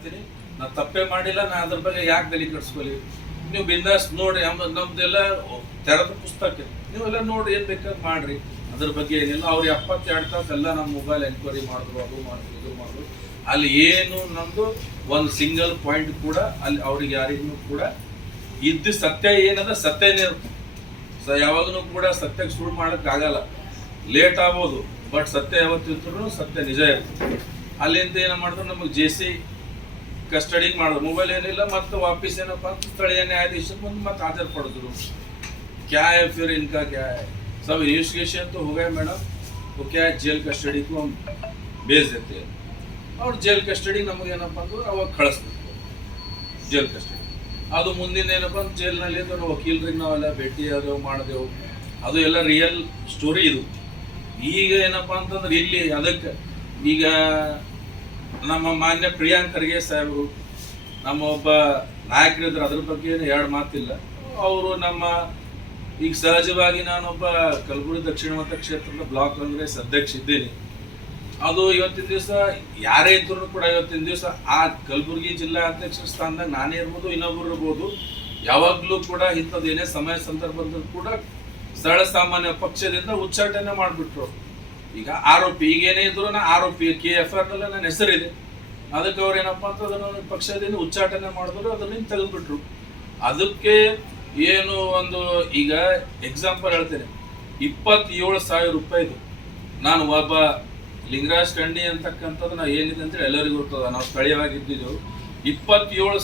ಹೇಳ್ತೀನಿ. ನಾ ತಪ್ಪೇ ಮಾಡಿಲ್ಲ ನಾ ಅದ್ರ ಬಗ್ಗೆ ಯಾಕೆ ಬೆಲೆ ಕಟ್ಸ್ಕೊಳ್ಳಿ ನೀವು ಬಿಂದಾಸ್ ನೋಡಿ, ನಮ್ದು ನಮ್ದೆಲ್ಲ ತೆರೆದ ಪುಸ್ತಕ. ನೀವೆಲ್ಲ ನೋಡಿ ಏನ್ ಬೇಕಾದ್ರೆ ಮಾಡ್ರಿ. ಅದ್ರ ಬಗ್ಗೆ ಏನಿಲ್ಲ. ಅವ್ರು ಎಪ್ಪತ್ತೆರಡು ತಾಸು ಎಲ್ಲ ನಮ್ಮ ಮೊಬೈಲ್ ಎನ್ಕ್ವೈರಿ ಮಾಡಿದ್ರು, ಅದು ಮಾಡಿದ್ರು, ಇದು ಮಾಡಿದ್ರು. ಅಲ್ಲಿ ಏನು ನಮ್ಮದು ಒಂದು ಸಿಂಗಲ್ ಪಾಯಿಂಟ್ ಕೂಡ ಅಲ್ಲಿ ಅವ್ರಿಗೆ ಯಾರಿಗೂ ಕೂಡ ಇದ್ದು ಸತ್ಯ ಏನದ, ಸತ್ಯನೇ ಇರುತ್ತೆ. ಸೊ ಯಾವಾಗಲೂ ಕೂಡ ಸತ್ಯಕ್ಕೆ ಸುಳ್ಳು ಮಾಡಕ್ ಆಗಲ್ಲ. ಲೇಟ್ ಆಗ್ಬೋದು ಬಟ್ ಸತ್ಯ ಯಾವತ್ತಿದ್ರು ಸತ್ಯ ನಿಜ ಇರುತ್ತೆ. ಅಲ್ಲಿಂದ ಏನು ಮಾಡಿದ್ರು ನಮಗೆ ಜೆ ಸಿ ಕಸ್ಟಡಿಗೆ ಮಾಡಿದ್ರು ಮೊಬೈಲ್ ಏನಿಲ್ಲ ಮತ್ತೆ ವಾಪಸ್ ಏನಪ್ಪ ಅಂತ ಸ್ಥಳೀಯ ನ್ಯಾಯಾಧೀಶರ ಮುಂದೆ ಮತ್ತೆ ಹಾಜರು ಪಡಿದ್ರು क्या है फिर इनका क्या है सब इन्वेस्टिगेशन तो हो गया मैडम वो क्या है जेल कस्टडी को हम भेज देते हैं और ಜೈಲ್ ಕಸ್ಟಡಿ ನಮಗೆ ಏನಪ್ಪ ಅಂದ್ರೆ ಅವಾಗ ಕಳಿಸ್ಬೇಕು ಜೈಲ್ ಕಸ್ಟಡಿ ಅದು ಮುಂದಿನ ಏನಪ್ಪ ಅಂದ್ರೆ ಜೈಲ್ನಲ್ಲಿ ಇದ್ದು ವಕೀಲರಿಗೆ ನಾವೆಲ್ಲ ಭೇಟಿ ಅದು ಮಾಡಿದೆವು ಅದು ಎಲ್ಲ ರಿಯಲ್ ಸ್ಟೋರಿ ಇದು ಈಗ ಏನಪ್ಪ ಅಂತಂದ್ರೆ ಇಲ್ಲಿ ಅದಕ್ಕೆ ಈಗ ನಮ್ಮ ಮಾನ್ಯ ಪ್ರಿಯಾಂಕ್ ಖರ್ಗೆ ಸಾಹೇಬರು, ನಮ್ಮ ಒಬ್ಬ ನಾಯಕರಿದ್ರು ಅದ್ರ ಬಗ್ಗೆ ಏನು ಎರಡು ಮಾತಿಲ್ಲ. ಅವರು ನಮ್ಮ, ಈಗ ಸಹಜವಾಗಿ ನಾನೊಬ್ಬ ಕಲಬುರಗಿ ದಕ್ಷಿಣ ಮತಕ್ಷೇತ್ರದ ಬ್ಲಾಕ್ ಕಾಂಗ್ರೆಸ್ ಅಧ್ಯಕ್ಷ ಇದ್ದೀನಿ. ಅದು ಇವತ್ತಿನ ದಿವಸ, ಯಾರೇ ಇದ್ರು ಕೂಡ ಇವತ್ತಿನ ದಿವಸ, ಆ ಕಲಬುರಗಿ ಜಿಲ್ಲಾ ಅಧ್ಯಕ್ಷ ಸ್ಥಾನದಾಗ ನಾನೇ ಇರ್ಬೋದು, ಇನ್ನೊಬ್ರು ಇರ್ಬೋದು. ಯಾವಾಗ್ಲೂ ಕೂಡ ಇಂಥದ್ದು ಏನೇ ಸಮಯ ಸಂದರ್ಭದಲ್ಲಿ ಕೂಡ ಸರಳ ಸಾಮಾನ್ಯ ಪಕ್ಷದಿಂದ ಉಚ್ಚಾಟನೆ ಮಾಡಿಬಿಟ್ರು ಈಗ ಆರೋಪಿ, ಈಗ ಏನೇ ಇದ್ರು ನಾ ಆರೋಪಿ ಕೆ ಎಫ್ ಆರ್ನಲ್ಲಿ ನನ್ನ ಹೆಸರಿದೆ. ಅದಕ್ಕೆ ಅವ್ರು ಏನಪ್ಪ ಅಂತ ಅದನ್ನ ಪಕ್ಷದಿಂದ ಉಚ್ಚಾಟನೆ ಮಾಡಿದ್ರು, ಅದನ್ನ ತೆಗೆದ್ಬಿಟ್ರು. ಅದಕ್ಕೆ ಏನು ಒಂದು, ಈಗ ಎಕ್ಸಾಂಪಲ್ ಹೇಳ್ತೇನೆ. ಇಪ್ಪತ್ತೇಳು ಸಾವಿರ ರೂಪಾಯಿದು ನಾನು ಒಬ್ಬ ಲಿಂಗರಾಜ್ ಕಂಡಿ ಅಂತಕ್ಕಂಥದ್ದು ನಾವು ಏನಿದೆ ಅಂತೇಳಿ ಎಲ್ಲರಿಗೂ ಗೊತ್ತದ. ನಾವು ಸ್ಥಳೀಯವಾಗಿ ಇದ್ದಿದ್ದು ಇಪ್ಪತ್ತೇಳು